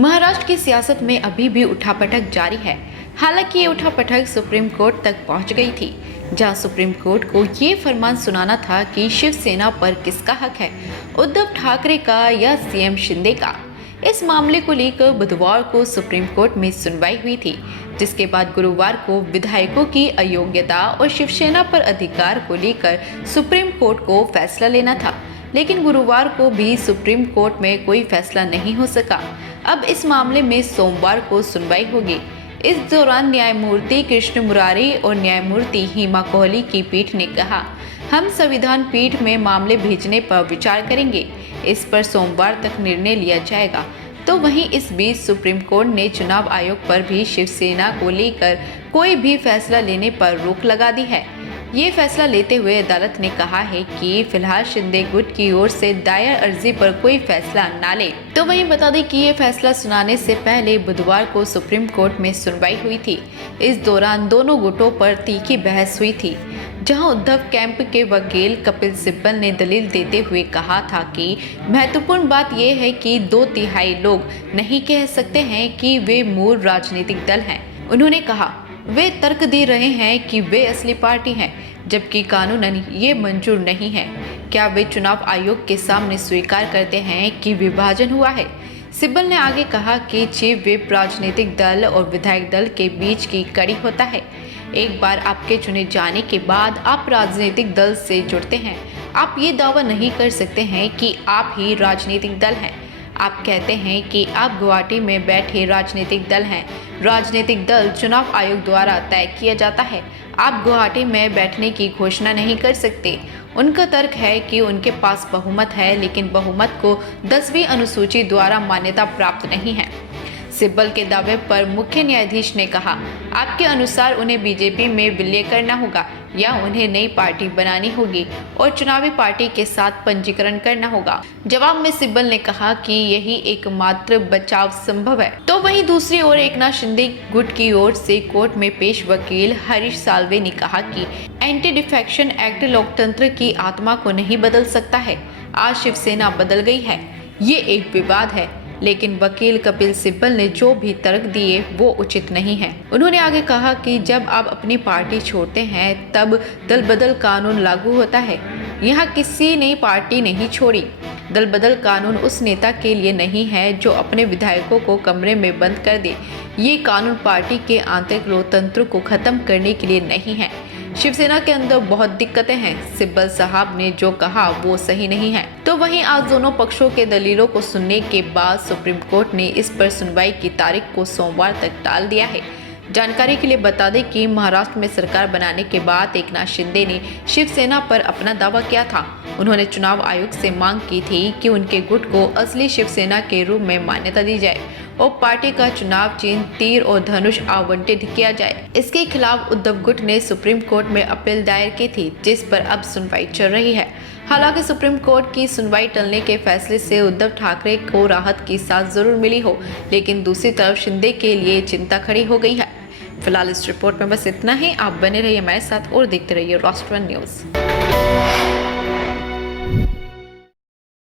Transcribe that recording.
महाराष्ट्र की सियासत में अभी भी उठापटक जारी है। हालांकि ये उठापटक सुप्रीम कोर्ट तक पहुंच गई थी, जहां सुप्रीम कोर्ट को ये फरमान सुनाना था कि शिवसेना पर किसका हक है, उद्धव ठाकरे का या सीएम शिंदे का। इस मामले को लेकर बुधवार को सुप्रीम कोर्ट में सुनवाई हुई थी, जिसके बाद गुरुवार को विधायकों की अयोग्यता और शिवसेना पर अधिकार को लेकर सुप्रीम कोर्ट को फैसला लेना था। लेकिन गुरुवार को भी सुप्रीम कोर्ट में कोई फैसला नहीं हो सका। अब इस मामले में सोमवार को सुनवाई होगी। इस दौरान न्यायमूर्ति कृष्ण मुरारी और न्यायमूर्ति हिमा कोहली की पीठ ने कहा, हम संविधान पीठ में मामले भेजने पर विचार करेंगे। इस पर सोमवार तक निर्णय लिया जाएगा। तो वहीं इस बीच सुप्रीम कोर्ट ने चुनाव आयोग पर भी शिवसेना को लेकर कोई भी फैसला लेने पर रोक लगा दी है। ये फैसला लेते हुए अदालत ने कहा है कि फिलहाल शिंदे गुट की ओर से दायर अर्जी पर कोई फैसला न ले। तो वहीं बता दें कि ये फैसला सुनाने से पहले बुधवार को सुप्रीम कोर्ट में सुनवाई हुई थी। इस दौरान दोनों गुटों पर तीखी बहस हुई थी, जहां उद्धव कैंप के वकील कपिल सिब्बल ने दलील देते हुए कहा था कि महत्वपूर्ण बात यह है कि 2/3 लोग नहीं कह सकते हैं कि वे मूल राजनीतिक दल हैं। उन्होंने कहा, वे तर्क दे रहे हैं कि वे असली पार्टी हैं, जबकि कानूनन ये मंजूर नहीं है। क्या वे चुनाव आयोग के सामने स्वीकार करते हैं कि विभाजन हुआ है? सिब्बल ने आगे कहा कि चीफ व्हिप राजनीतिक दल और विधायक दल के बीच की कड़ी होता है। एक बार आपके चुने जाने के बाद आप राजनीतिक दल से जुड़ते हैं। आप ये दावा नहीं कर सकते हैं कि आप ही राजनीतिक दल हैं। आप कहते हैं कि आप गुवाहाटी में बैठे राजनीतिक दल हैं। राजनीतिक दल चुनाव आयोग द्वारा तय किया जाता है। आप गुवाहाटी में बैठने की घोषणा नहीं कर सकते। उनका तर्क है कि उनके पास बहुमत है, लेकिन बहुमत को 10वीं अनुसूची द्वारा मान्यता प्राप्त नहीं है। सिब्बल के दावे पर मुख्य न्यायाधीश ने कहा, आपके अनुसार उन्हें बीजेपी में विलय करना होगा या उन्हें नई पार्टी बनानी होगी और चुनावी पार्टी के साथ पंजीकरण करना होगा। जवाब में सिब्बल ने कहा कि यही एकमात्र बचाव संभव है। तो वहीं दूसरी ओर एकनाथ शिंदे गुट की ओर से कोर्ट में पेश वकील हरीश साल्वे ने कहा कि एंटी डिफेक्शन एक्ट लोकतंत्र की आत्मा को नहीं बदल सकता है। आज शिवसेना बदल गई है, ये एक विवाद है, लेकिन वकील कपिल सिब्बल ने जो भी तर्क दिए वो उचित नहीं है। उन्होंने आगे कहा कि जब आप अपनी पार्टी छोड़ते हैं तब दल बदल कानून लागू होता है। यहाँ किसी ने पार्टी नहीं छोड़ी। दल बदल कानून उस नेता के लिए नहीं है जो अपने विधायकों को कमरे में बंद कर दे। ये कानून पार्टी के आंतरिक लोकतंत्र को खत्म करने के लिए नहीं है। शिवसेना के अंदर बहुत दिक्कतें हैं। सिब्बल साहब ने जो कहा वो सही नहीं है। तो वहीं आज दोनों पक्षों के दलीलों को सुनने के बाद सुप्रीम कोर्ट ने इस पर सुनवाई की तारीख को सोमवार तक टाल दिया है। जानकारी के लिए बता दें कि महाराष्ट्र में सरकार बनाने के बाद एकनाथ शिंदे ने शिवसेना पर अपना दावा किया था। उन्होंने चुनाव आयोग से मांग की थी कि उनके गुट को असली शिवसेना के रूप में मान्यता दी जाए और पार्टी का चुनाव चिन्ह तीर और धनुष आवंटित किया जाए। इसके खिलाफ उद्धव गुट ने सुप्रीम कोर्ट में अपील दायर की थी, जिस पर अब सुनवाई चल रही है। हालांकि सुप्रीम कोर्ट की सुनवाई टलने के फैसले से उद्धव ठाकरे को राहत की सांस जरूर मिली हो, लेकिन दूसरी तरफ शिंदे के लिए चिंता खड़ी हो गई है। फिलहाल इस रिपोर्ट में बस इतना ही। आप बने रहिए हमारे साथ और देखते रहिए राष्ट्रवन न्यूज।